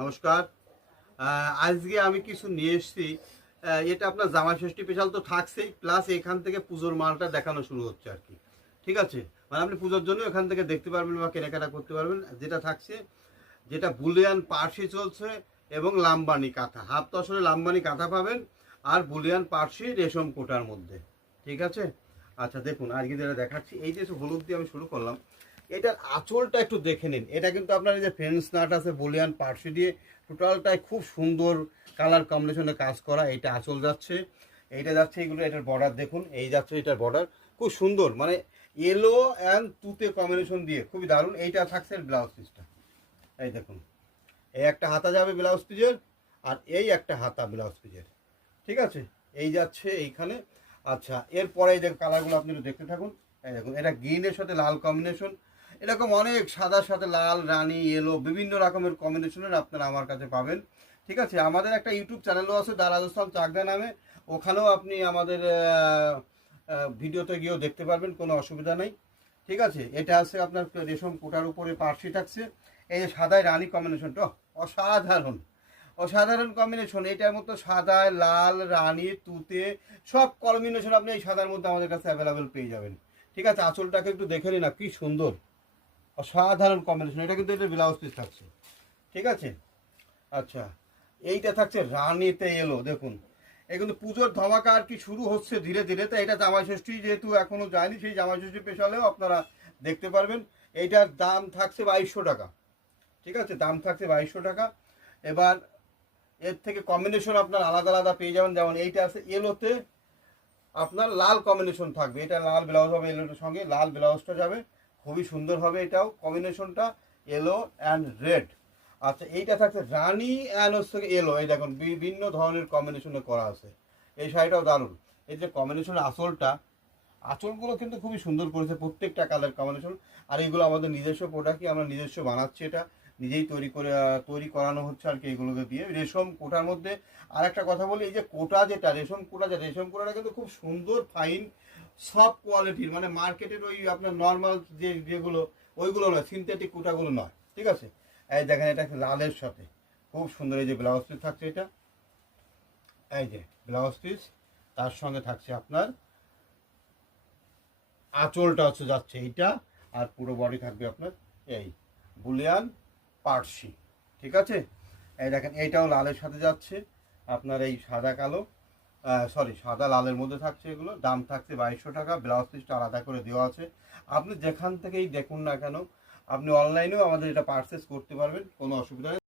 নমস্কার। আজকে আমি কিছু নিয়ে এসেছি। এটা আপনার জামাই ষষ্ঠী স্পেশাল তো থাকছেই, প্লাস এখান থেকে পুজোর মালটা দেখানো শুরু হচ্ছে আর কি। ঠিক আছে, মানে আপনি পুজোর জন্য এখান থেকে দেখতে পারবেন বা কেনাকাটা করতে পারবেন। যেটা থাকছে, যেটা বুলিয়ান পার্সি চলছে এবং লাম্বানি কাঁথা, হাফ তসরে লাম্বানি কাঁথা পাবেন আর বুলিয়ান পার্সি রেশম কোটার মধ্যে। ঠিক আছে, আচ্ছা দেখুন আজকে যেটা দেখাচ্ছি, এই যে হলুদ দিয়ে আমি শুরু করলাম। এটার আঁচলটা একটু দেখে নিন। এটা কিন্তু আপনার এই যে ফ্রেন্স নাট আছে বলিয়ান পার্সি দিয়ে টোটালটাই খুব সুন্দর কালার কম্বিনেশনে কাজ করা। এইটা আঁচল যাচ্ছে, এইটা যাচ্ছে, এইগুলো এটার বর্ডার দেখুন, এই যাচ্ছে এটার বর্ডার খুব সুন্দর, মানে ইয়েলো অ্যান্ড তুতে কম্বিনেশন দিয়ে খুবই দারুণ। এইটা থাকছে ব্লাউজ পিসটা, এই দেখুন, এই একটা হাতা যাবে ব্লাউজ পিসের, আর এই একটা হাতা ব্লাউজ পিসের। ঠিক আছে, এই যাচ্ছে এইখানে। আচ্ছা, এরপরে এই যে কালারগুলো আপনি একটু দেখতে থাকুন। এই দেখুন, এটা গ্রিনের সাথে লাল কম্বিনেশন, এরকম অনেক সাদার সাথে লাল, রানী, ইয়েলো, বিভিন্ন রকমের কম্বিনেশনের আপনারা আমার কাছে পাবেন। ঠিক আছে, আমাদের একটা ইউটিউব চ্যানেলও আছে দা রাজস্থান চাকদা নামে, ওখানেও আপনি আমাদের ভিডিওতে গিয়েও দেখতে পারবেন, কোনো অসুবিধা নেই। ঠিক আছে, এটা আছে আপনার রেশম কোটার উপরে পার্সি থাকছে। এই যে সাদায় রানী কম্বিনেশনটা অসাধারণ, অসাধারণ কম্বিনেশন। এটার মতো সাদায় লাল, রানী, তুতে সব কম্বিনেশন আপনি এই সাদার মধ্যে আমাদের কাছে অ্যাভেলেবেল পেয়ে যাবেন। ঠিক আছে, আঁচলটাকে একটু দেখে নিন না, কি সুন্দর, অসাধারণ কম্বিনেশন। এটা কিন্তু এটা ব্লাউজ পিস থাকছে। ঠিক আছে, আচ্ছা, এইটা থাকছে রানীতে এলো, দেখুন এই কিন্তু পুজোর ধামাকা আর কি শুরু হচ্ছে ধীরে ধীরে। তো এটা জামাই ষষ্ঠী যেহেতু এখনো যায়নি, সেই জামাই ষষ্ঠী স্পেশালেও আপনারা দেখতে পারবেন। এইটার দাম থাকছে 2200 টাকা। ঠিক আছে, দাম থাকছে 2200 টাকা। এবার এর থেকে কম্বিনেশন আপনার আলাদা আলাদা পেয়ে যাবেন। যেমন এইটা আছে এলোতে আপনার লাল কম্বিনেশন থাকবে, এটা লাল ব্লাউজ হবে, এলোটার সঙ্গে লাল ব্লাউজটা যাবে, খুবই সুন্দর হবে এটাও কম্বিনেশনটা, এলো অ্যান্ড রেড। আচ্ছা, এইটা থাকছে রানি অ্যান্ড হচ্ছে এলো, এই দেখুন বিভিন্ন ধরনের কম্বিনেশনে করা আছে। এই শাড়িটাও দারুণ। এই যে কম্বিনেশনের আঁচলটা, আঁচলগুলো কিন্তু খুবই সুন্দর করেছে, প্রত্যেকটা কালার কম্বিনেশন। আর এইগুলো আমাদের নিজস্ব প্রোডাক্টই, আমরা নিজস্ব বানাচ্ছি, এটা নিজেই তৈরি করানো হচ্ছে আর কি, এগুলোকে দিয়ে রেশম কোটার মধ্যে। আর একটা কথা বলি, এই যে কোটা যেটা রেশম কোটা, যে রেশম কোটাটা কিন্তু খুব সুন্দর ফাইন সফট কোয়ালিটির, মানে মার্কেটের ওই আপনার নর্মাল যেগুলো ওইগুলো নয়, সিনথেটিক কোটাগুলো নয়। ঠিক আছে, এই দেখেন এটা লালের সাথে খুব সুন্দর। এই যে ব্লাউজ পিস থাকছে এটা, এই যে ব্লাউজ পিস, তার সঙ্গে থাকছে আপনার আঁচলটা হচ্ছে যাচ্ছে এইটা, আর পুরো বডি থাকবে আপনার এই বুলিয়ান পার্সি। ঠিক আছে, এই দেখেন এইটাও লালের সাথে যাচ্ছে আপনার, এই সাদা কালো, সরি সাদা লালের মধ্যে থাকছে। এগুলো দাম থাকছে 2200 টাকা। ব্লাউজ পিসটা আলাদা করে দেওয়া আছে, আপনি যেখান থেকেই দেখুন না কেন, আপনি অনলাইনেও আমাদের এটা পারচেস করতে পারবেন, কোনো অসুবিধা নেই।